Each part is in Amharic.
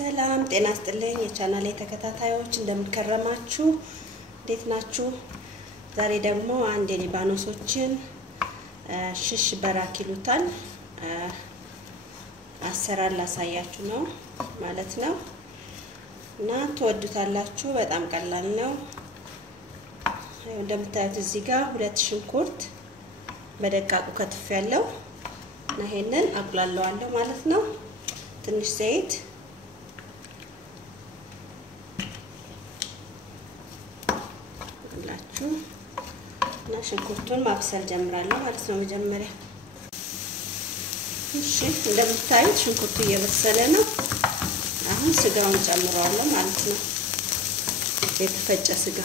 ሰላም ጤና ይስጥልኝ የቻናሌ ተከታታዮች እንደምትከረማችሁ እንዴት ናችሁ? ዛሬ ደግሞ አንድ የሊባኖሶችን ሺሽበራክ ይሉታል አሰራር ላሳያችሁ ነው ማለት ነው። እና ተወዱታላችሁ በጣም ቀላል ነው። እንደምታዩት እዚህ ጋር ሁለት ሽንኩርት በደቃቁ ከትፍ ያለው እና ይሄንን አቁላለዋለሁ ማለት ነው። ትንሽ ዘይት ላችሁ እና ሽንኩርቱን ማብሰል ጀምራለሁ ማለት ነው። መጀመሪያ እሺ እንደምታዩት ሽንኩርቱ እየበሰለ ነው። አሁን ስጋውን ጨምራለሁ ማለት ነው። የተፈጨ ስጋ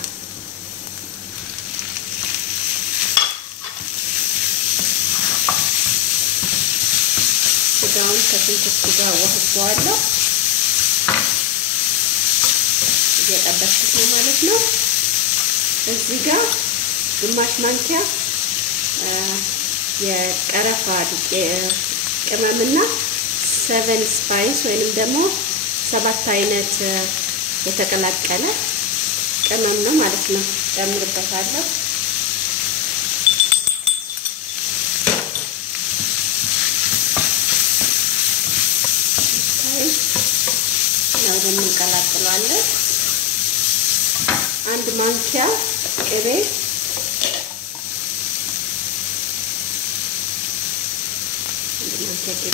ስጋውን ከሽንኩርቱ ጋር ወህደዋለሁ። እየጠበስኩት ነው ማለት ነው። እዚህ ጋር ግማሽ ማንኪያ የቀረፋ ቅመምና 7 ስፓይስ ወይንም ደግሞ 7 አይነት የተቀላቀለ ቅመም ነው ማለት ነው ጨምርበታለሁ። ነው ደግሞ እንቀላቅለዋለን። አንድ ማንኪያ ቅቤ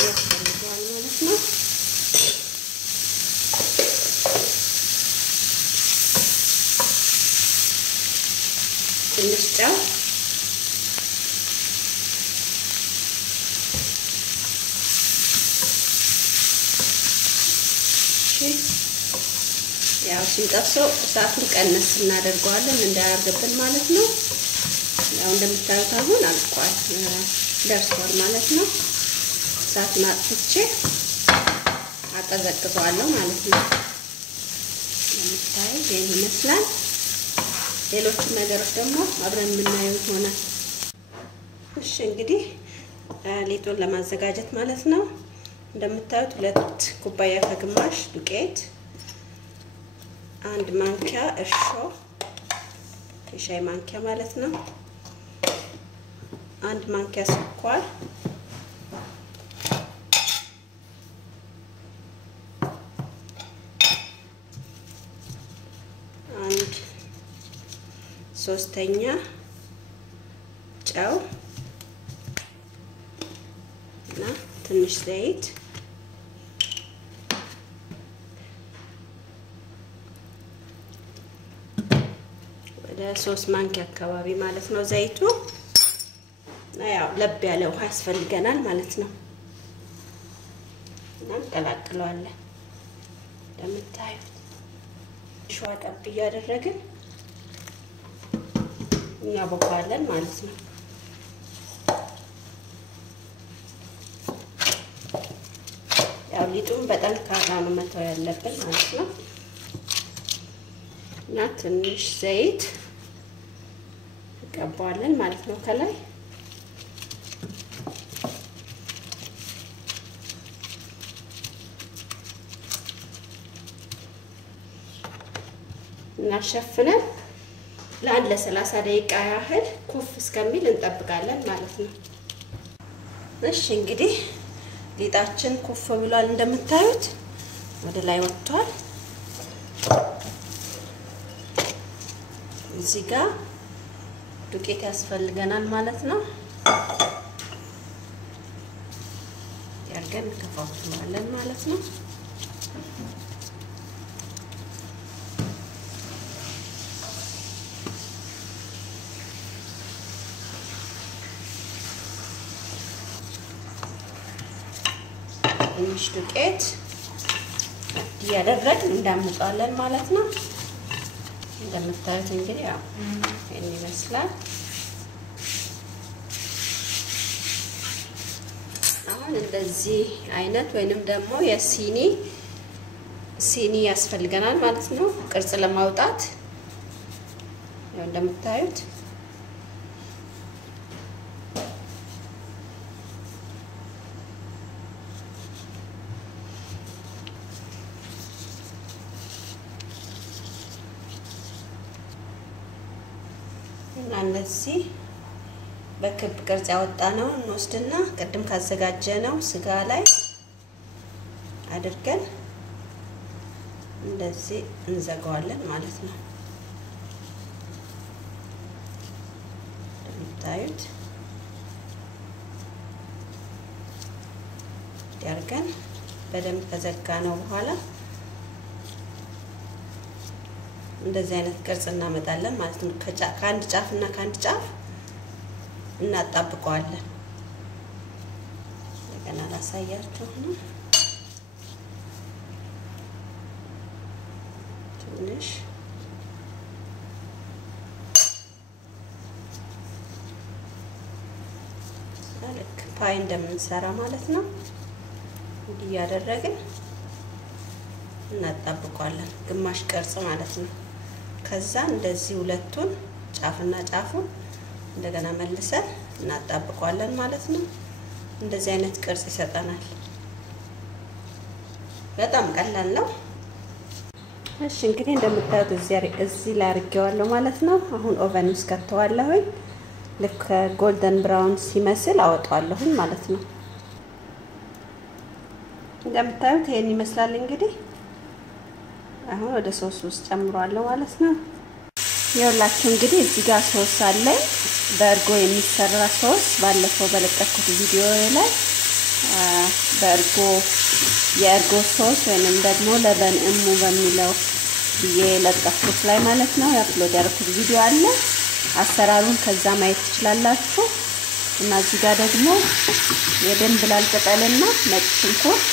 ያስፈልጋል ማለት ነው። ትንሽ ጨው ያው ሲጠብሰው እሳቱን ቀነስ እናደርገዋለን እንዳያርግብን ማለት ነው። ያው እንደምታዩት አሁን አልቋል ደርሷል ማለት ነው። እሳቱን አጥፍቼ አቀዘቅዘዋለሁ ማለት ነው። እንደምታዩት ይሄን ይመስላል። ሌሎች ነገሮች ደግሞ አብረን የምናየው ይሆናል። እሺ እንግዲህ ሊጡን ለማዘጋጀት ማለት ነው። እንደምታዩት 2 ኩባያ ከግማሽ ዱቄት፣ 1 ማንኪያ እርሾ የሻይ ማንኪያ ማለት ነው፣ 1 ማንኪያ ስኳር፣ 1/3 ጨው እና ትንሽ ዘይት ወደ 3 ማንኪያ አካባቢ ማለት ነው ዘይቱ። ያው ለብ ያለ ውሃ ያስፈልገናል ማለት ነው። እና እንቀላቅለዋለን። እንደምታዩት ሸዋ ጠብ እያደረግን እናቦካለን ማለት ነው። ያው ሊጡን በጣም ካራ ነው መተው ያለብን ማለት ነው። እና ትንሽ ዘይት እንቀባዋለን ማለት ነው ከላይ። እና ሸፍነን ለአንድ ለ30 ደቂቃ ያህል ኩፍ እስከሚል እንጠብቃለን ማለት ነው። እሺ እንግዲህ ሊጣችን ኩፍ ብሏል። እንደምታዩት ወደ ላይ ወጥቷል። እዚህ ጋር ዱቄት ያስፈልገናል ማለት ነው። ያርገን ከፋፍተዋለን ማለት ነው። ትንሽ ዱቄት እያደረግን እንዳምጣለን ማለት ነው። እንደምታዩት እንግዲህ ያው ይሄን ይመስላል። አሁን እንደዚህ አይነት ወይንም ደግሞ ሲኒ ያስፈልገናል ማለት ነው ቅርጽ ለማውጣት። ያው እንደምታዩት አሁን እንደዚህ በክብ ቅርጽ ያወጣነው እንወስድና ቀደም ካዘጋጀነው ስጋ ላይ አድርገን እንደዚህ እንዘጋዋለን ማለት ነው። እንደምታዩት ያርገን በደንብ ከዘጋነው በኋላ እንደዚህ አይነት ቅርጽ እናመጣለን ማለት ነው። ከአንድ ጫፍና ከአንድ ጫፍ እናጣብቀዋለን። ለገና ላሳያችሁ ነው። ትንሽ ልክ ፓይ እንደምንሰራ ማለት ነው። እንዲህ ያደረግን እናጣብቀዋለን ግማሽ ቅርጽ ማለት ነው። ከዛ እንደዚህ ሁለቱን ጫፍና ጫፉን እንደገና መልሰን እናጣብቀዋለን ማለት ነው። እንደዚህ አይነት ቅርጽ ይሰጠናል። በጣም ቀላል ነው። እሺ እንግዲህ እንደምታዩት እዚህ ላይ አድርጌዋለሁ ማለት ነው። አሁን ኦቨን ውስጥ ከተዋለሁ ልክ ጎልደን ብራውን ሲመስል አወጣዋለሁ ማለት ነው። እንደምታዩት ይሄን ይመስላል እንግዲህ አሁን ወደ ሶስ ውስጥ ጨምሯለሁ ማለት ነው። ይኸውላችሁ እንግዲህ እዚህ ጋር ሶስ አለ በእርጎ የሚሰራ ሶስ ባለፈው በለቀኩት ቪዲዮ ላይ የእርጎ ሶስ ወይንም ደግሞ ለበን እሙ በሚለው የለቀኩት ላይ ማለት ነው አፕሎድ ያደረኩት ቪዲዮ አለ። አሰራሩን ከዛ ማየት ትችላላችሁ። እና እዚህ ጋር ደግሞ የድንብላል ቅጠልና ነጭ ሽንኩርት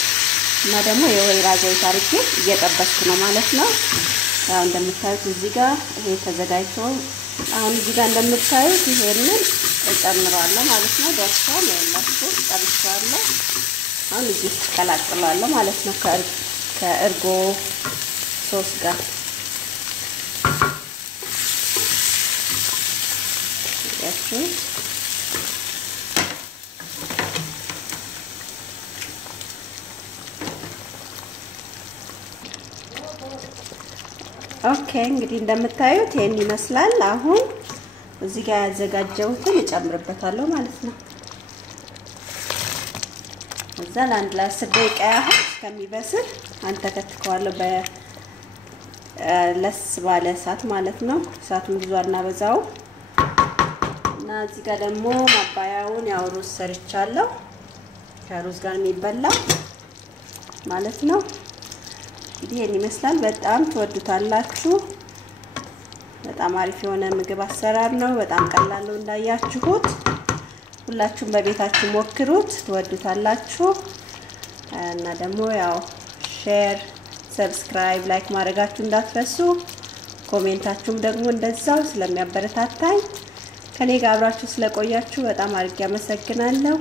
እና ደግሞ የወይራ ዘይት አድርጌ እየጠበስኩ ነው ማለት ነው። ያው እንደምታዩት እዚህ ጋር ይሄ ተዘጋጅቶ አሁን እዚህ ጋር እንደምታዩት ይሄንን እጨምራለሁ ማለት ነው። ደርሷል። ያላችሁ ጠብሻለሁ። አሁን እዚህ ቀላቅላለሁ ማለት ነው ከእርጎ ሶስ ጋር ያችሁ ኦኬ እንግዲህ እንደምታዩት ይሄን ይመስላል። አሁን እዚህ ጋር ያዘጋጀሁትን እጨምርበታለሁ ማለት ነው። እዛ ለአንድ ለ10 ደቂቃ ያህል እስከሚበስል አንተከትከዋለሁ በለስ ባለ እሳት ማለት ነው። እሳቱን ብዙ አናበዛው እና እዚህ ጋር ደግሞ ማባያውን ያው ሩዝ ሰርቻለሁ ከሩዝ ጋር የሚበላው ማለት ነው። ይሄን ይመስላል። በጣም ትወዱታላችሁ። በጣም አሪፍ የሆነ ምግብ አሰራር ነው። በጣም ቀላል ነው እንዳያችሁት። ሁላችሁም በቤታችሁ ሞክሩት፣ ትወዱታላችሁ። እና ደግሞ ያው ሼር፣ ሰብስክራይብ፣ ላይክ ማድረጋችሁ እንዳትረሱ። ኮሜንታችሁም ደግሞ እንደዛው ስለሚያበረታታኝ ከኔ ጋር አብራችሁ ስለቆያችሁ በጣም አድርጌ አመሰግናለሁ።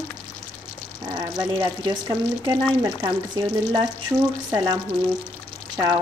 በሌላ ቪዲዮ እስከምንገናኝ መልካም ጊዜ ይሁንላችሁ። ሰላም ሁኑ። ቻው